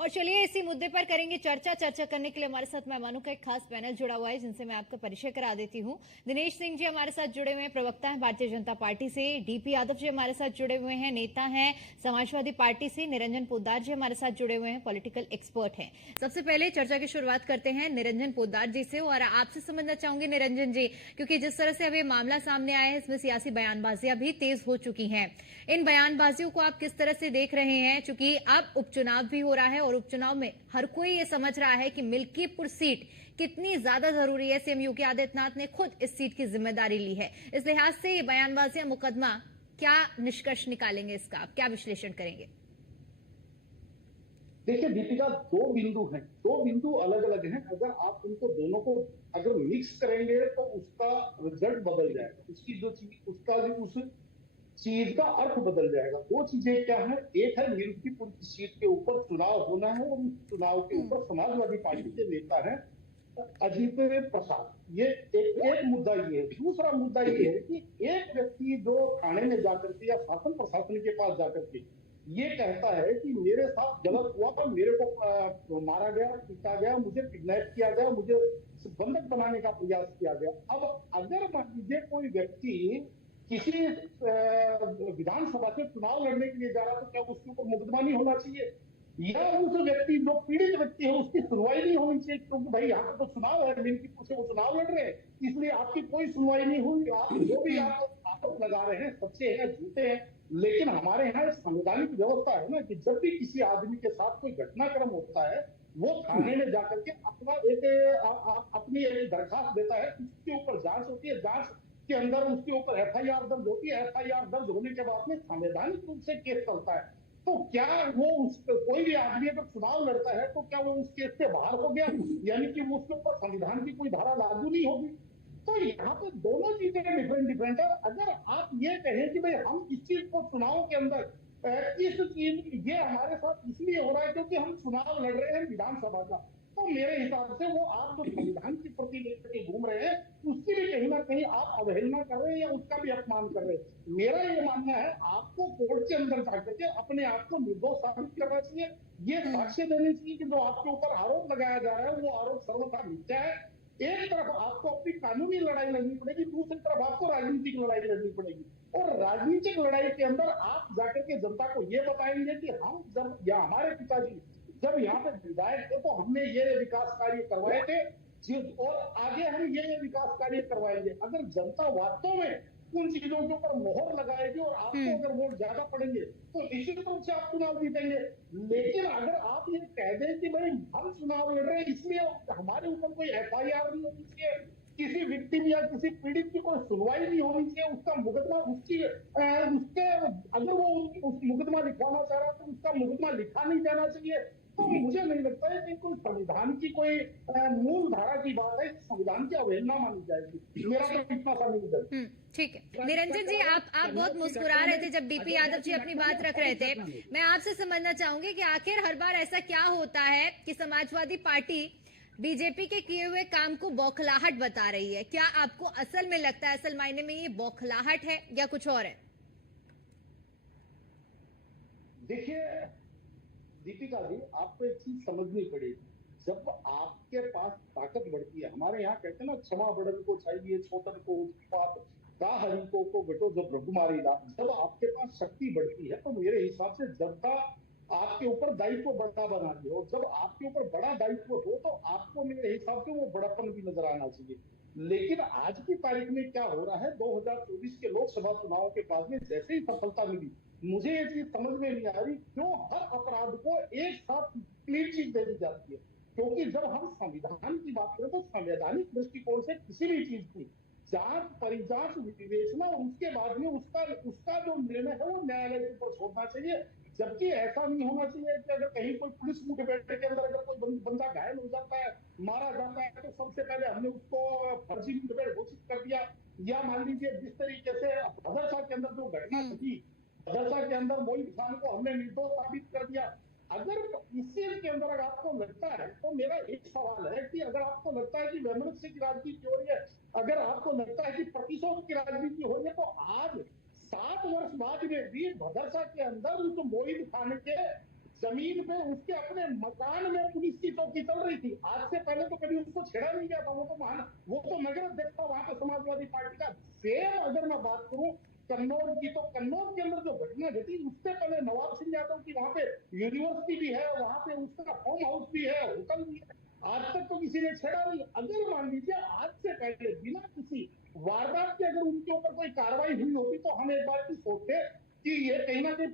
और चलिए इसी मुद्दे पर करेंगे चर्चा करने के लिए हमारे साथ मेहमानों का एक खास पैनल जुड़ा हुआ है जिनसे मैं आपका परिचय करा देती हूं। दिनेश सिंह जी हमारे साथ जुड़े हुए हैं, प्रवक्ता हैं भारतीय जनता पार्टी से। डीपी यादव जी हमारे साथ जुड़े हुए हैं, नेता हैं समाजवादी पार्टी से। निरंजन पोद्दार जी हमारे साथ जुड़े हुए हैं, पॉलिटिकल एक्सपर्ट हैं। सबसे पहले चर्चा की शुरुआत करते हैं निरंजन पोद्दार जी से और आपसे समझना चाहूंगी निरंजन जी, क्योंकि जिस तरह से अभी मामला सामने आया है इसमें सियासी बयानबाजियां भी तेज हो चुकी हैं। इन बयानबाजियों को आप किस तरह से देख रहे हैं, क्योंकि अब उपचुनाव भी हो रहा है और उपचुनाव में हर कोई ये समझ रहा है कि मिल्कीपुर सीट कितनी ज्यादा जरूरी है। सीएम योगी आदित्यनाथ ने खुद इस सीट की जिम्मेदारी ली है। इस लिहाज से ये बयानबाजियां, मुकदमा, क्या निष्कर्ष निकालेंगे इसका, आप क्या विश्लेषण करेंगे? देखिए दीपिका, दो बिंदु हैं, दो बिंदु अलग अलग हैं। अगर आप उनको दोनों को अगर मिक्स करेंगे तो उसका रिजल्ट बदल जाएगा, उसकी जो चीज उसका उस चीज का अर्थ बदल जाएगा। दो चीजें क्या है, एक है मिल्कीपुर की सीट के ऊपर चुनाव होना है और उस चुनाव के ऊपर समाजवादी पार्टी के नेता है अजीत प्रसाद। ये एक मुद्दा ये है। दूसरा मुद्दा ये है कि एक व्यक्ति जो थाने में जाकर के या शासन प्रशासन के पास जाकर के ये कहता है कि मेरे साथ गलत हुआ और मेरे को मारा गया, पीटा गया, मुझे किडनैप किया गया, मुझे बंधक बनाने का प्रयास किया गया। अब अगर मान लीजिए कोई व्यक्ति किसी विधानसभा से चुनाव लड़ने के लिए जा रहा, तो क्या उसके ऊपर मुकदमा नहीं होना चाहिए? या उस व्यक्ति जो पीड़ित व्यक्ति है उसकी सुनवाई नहीं होनी चाहिए? क्योंकि भाई यहाँ पर तो चुनाव है, मिल्कीपुर से वो चुनाव लड़ रहे हैं, इसलिए आपकी कोई सुनवाई नहीं हुई। आप जो भी आप आरोप लगा रहे हैं सच्चे हैं, झूठे हैं, लेकिन हमारे यहाँ संवैधानिक व्यवस्था है ना कि जब भी किसी आदमी के साथ कोई घटनाक्रम होता है वो थाने में जाकर के अपना अपनी एक दरखास्त देता है, उसके ऊपर जांच होती है, जांच के अंदर उसके ऊपर एफआईआर दर्ज होती है, एफआईआर दर्ज होने के बाद में संवैधानिक रूप से केस चलता है। तो क्या वो कोई भी आदमी अगर चुनाव लड़ता है तो क्या वो उस केस से बाहर हो गया, यानी कि वो उसके ऊपर संविधान की कोई धारा लागू नहीं होगी? तो यहाँ पे दोनों चीजें डिफरेंट है। अगर आप ये कहें कि भाई हम इस चीज को चुनाव के अंदर इस चीज ये हमारे साथ इसलिए हो रहा है क्योंकि हम चुनाव लड़ रहे हैं विधानसभा का, तो मेरे हिसाब से वो आप जो संविधान की प्रति लेकर के घूम रहे हैं उसकी भी कहीं ना कहीं आप अवहेलना कर रहे हैं या उसका भी अपमान कर रहे हैं। मेरा ये मानना है आपको कोर्ट के अंदर जाकर के अपने आप को निर्दोष साबित करना चाहिए। ये साक्ष्य देने चाहिए कि जो आपके ऊपर आरोप लगाया जा रहा है वो आरोप सर्वथा मिथ्या है। एक तरफ आपको अपनी कानूनी लड़ाई लड़नी पड़ेगी, दूसरी तरफ आपको राजनीतिक लड़ाई लड़नी पड़ेगी। और राजनीतिक लड़ाई के अंदर आप जाकर के जनता को ये बताएंगे कि हम जब या हमारे पिताजी जब यहाँ पे विधायक थे तो हमने ये विकास कार्य करवाए थे और आगे हम ये विकास कार्य करवाएंगे। अगर जनता वास्तव में उन चीजों के ऊपर मोहर लगाएगी और आपको अगर वोट ज्यादा पड़ेंगे तो निश्चित रूप से आप चुनाव जीतेंगे। लेकिन अगर आप ये कह दें कि भाई हम चुनाव लड़ रहे हैं इसलिए हमारे ऊपर कोई एफआईआर नहीं होनी चाहिए, किसी विक्टिम या किसी पीड़ित की कोई सुनवाई नहीं होनी चाहिए, उसका मुकदमा उसके अगर वो उस मुकदमा लिखाना चाह रहा है तो उसका मुकदमा लिखा नहीं जाना चाहिए, तो मुझे नहीं लगता है कि कोई संविधान की कोई मूल धारा की बात है, संविधान की अवहेलना मानी जाएगी। मेरा तो इतना सा निवेदन। ठीक है निरंजन जी, आप बहुत मुस्कुरा रहे थे जब डीपी यादव जी अपनी बात रख रहे थे। मैं आपसे समझना चाहूंगी कि आखिर हर बार ऐसा क्या होता है कि समाजवादी पार्टी बीजेपी के किए हुए काम को बौखलाहट बता रही है? क्या आपको असल में लगता है, असल मायने में ये बौखलाहट है या कुछ और है? देखिए दीपिका जी, आपको एक चीज समझनी पड़ेगी। जब आपके पास ताकत बढ़ती है, हमारे यहाँ कहते हैं ना, क्षमा बड़न को चाहिए छोटन को उत्पात का हरि को बेटो जब रघुमारी ला। जब आपके पास शक्ति बढ़ती है तो मेरे हिसाब से जनता आपके ऊपर दायित्व बड़ा बना दी, और जब आपके ऊपर बड़ा दायित्व हो तो आपको मेरे हिसाब से वो बड़ापन भी नजर आना चाहिए। लेकिन आज की तारीख में क्या हो रहा है, 2024 के लोकसभा चुनाव के बाद में जैसे ही सफलता मिली, मुझे ये चीज समझ में नहीं आ रही क्यों हर अपराध को एक साथ क्लीन चिट दे दी जाती है। क्योंकि जब हम संविधान की बात करें तो संवैधानिक दृष्टिकोण से किसी भी चीज की जांच परिजांच विवेचना और उसके बाद में उसका उसका जो निर्णय है वो न्यायालय के ऊपर छोड़ना चाहिए। जबकि ऐसा नहीं होना चाहिए कि अगर कहीं कोई पुलिस मुठभेड़ के अंदर अगर कोई बंदा घायल हो जाता है, मारा जाता है, तो सबसे पहले हमने उसको फर्जी मुठभेड़ घोषित कर दिया। या मान लीजिए जिस तरीके से हदरसा के अंदर जो घटना घटी, हदरसा के अंदर मोहित खान को हमने निर्दोष साबित कर दिया। अगर इस चीज के अंदर अगर आपको लगता है, तो मेरा एक सवाल है कि अगर आपको लगता है कि वैमनस्य की राजनीति हो रही है, अगर आपको लगता है कि प्रतिशोध की राजनीति हो रही है, तो आज 7 वर्ष बाद में भी भदरसा के अंदर उस मोहित खान के जमीन पे उसके अपने मकान में पुलिस की चौकी चल रही थी। आज से पहले तो कभी उसको छेड़ा नहीं गया था। वो तो नगर अध्यक्ष था वहां पे समाजवादी पार्टी का। सेम अगर मैं बात करूं कन्नौज की, तो कन्नौज के अंदर जो घटना घटी उससे पहले नवाब सिंह यादव की वहां पे यूनिवर्सिटी भी है, वहां पे उसका फार्म हाउस भी है, होटल भी है। आज तक तो किसी ने छेड़ा नहीं। अगर मान लीजिए आज से पहले बिना किसी वारदात के अगर उनके ऊपर कोई कार्रवाई हुई होती तो हम एक बार की सोचते कि ये कहीं ना कहीं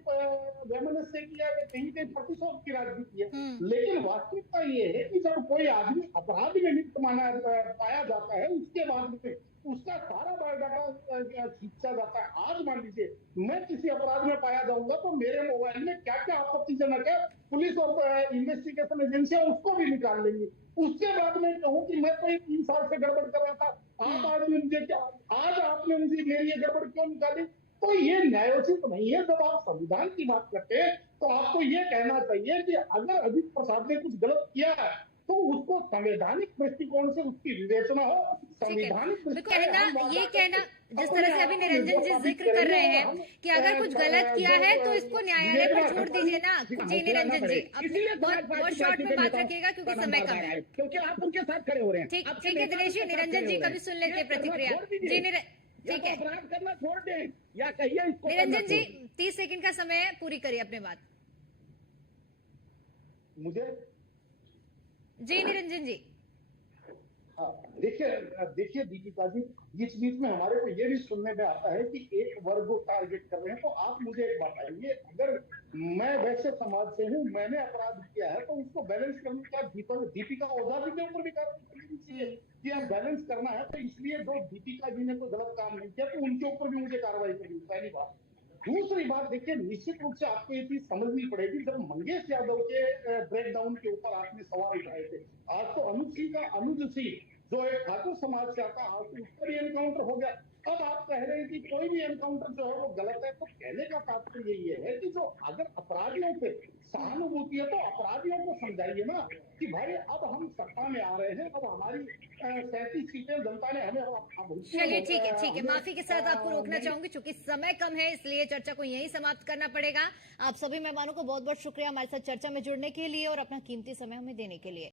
वैमनस्य किया या कहीं कहीं प्रतिशोध की राजनीति है। लेकिन वास्तविकता ये है कि जब कोई आदमी अपराध में लिप्त माना पाया जाता है उसके बाद में उसका सारा बायोडाटा खींचा जाता है। आज मान लीजिए मैं किसी अपराध में पाया जाऊंगा तो मेरे मोबाइल में क्या क्या आपत्तिजनक है पुलिस और इन्वेस्टिगेशन एजेंसियां उसको भी निकाल लेंगी। उसके बाद में कहूं कि मैं तो 3 साल से गड़बड़ कर रहा था, आप आदमी मुझे क्या, आज आपने मुझे मेरी ये गड़बड़ क्यों निकाली? तो ये न्यायोचित नहीं है। जब आप संविधान की बात करते हैं तो आपको ये कहना चाहिए कि अगर अजित प्रसाद ने कुछ गलत किया है तो उसको संवैधानिक दृष्टिकोण से उसकी विवेचना हो। संवैधानिक ये कहना जिस तरह से अभी निरंजन जी जिक्र कर रहे हैं कि अगर कुछ गलत किया है तो इसको न्यायालय पर छोड़ दीजिए ना। जी निरंजन जी, बहुत शॉर्ट में बात रखिएगा क्योंकि समय कम है, क्योंकि आप उनके साथ खड़े हो रहे हैं। ठीक है दिनेश जी, निरंजन जी कभी सुन लेते हैं प्रतिक्रिया। जी ठीक है, अपराध करना छोड़ दें या कहिए इसको। निरंजन जी 30 सेकंड का समय है, पूरी करिए अपनी बात। मुझे जी निरंजन जी। हाँ, देखिए दीपिका जी, बीच बीच में हमारे को ये भी सुनने में आता है कि एक वर्ग को टारगेट कर रहे हैं। तो आप मुझे एक बताइए, अगर मैं वैसे समाज से हूँ, मैंने अपराध किया है तो उसको बैलेंस करने का दीपिका ओझा जी के ऊपर भी कार्रवाई करनी चाहिए कि आप बैलेंस करना है तो इसलिए जो दीपिका जी ने कोई गलत काम नहीं किया तो उनके ऊपर भी मुझे कार्रवाई करनी। पहली बात। दूसरी बात, देखिए निश्चित रूप से आपको ये चीज समझनी पड़ेगी। जब मंगेश यादव के ब्रेकडाउन के ऊपर आपने सवाल उठाए थे, आज तो अनुज सिंह जो एक ठाकुर समाज से आता, आज तो उसका भी एनकाउंटर हो गया। अब आप कह रहे हैं कि कोई भी एनकाउंटर जो है वो गलत है। तो कहने का तात्पर्य ये है कि जो अगर अपराधियों से सहानुभूति है तो अपराधियों को समझाइए ना कि भाई अब हम सत्ता में आ रहे हैं, अब हमारी 37 सीटें जनता ने हमें। चलिए ठीक है, माफी के साथ आपको रोकना चाहूंगी क्योंकि समय कम है, इसलिए चर्चा को यहीं समाप्त करना पड़ेगा। आप सभी मेहमानों को बहुत बहुत शुक्रिया हमारे साथ चर्चा में जुड़ने के लिए और अपना कीमती समय हमें देने के लिए।